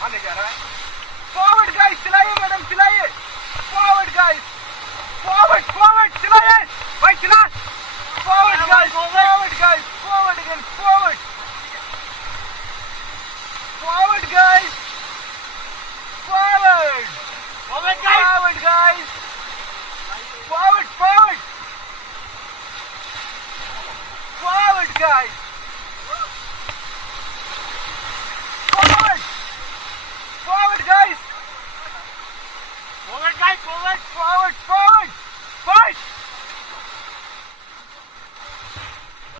कहाँ ले जा रहा है? फॉरवर्ड गाइस, चलाइए मैडम, चलाइए। फॉरवर्ड गाइस, फॉरवर्ड फॉरवर्ड, चलाइए भाई, चला। Forward guys, forward guys, forward again, forward.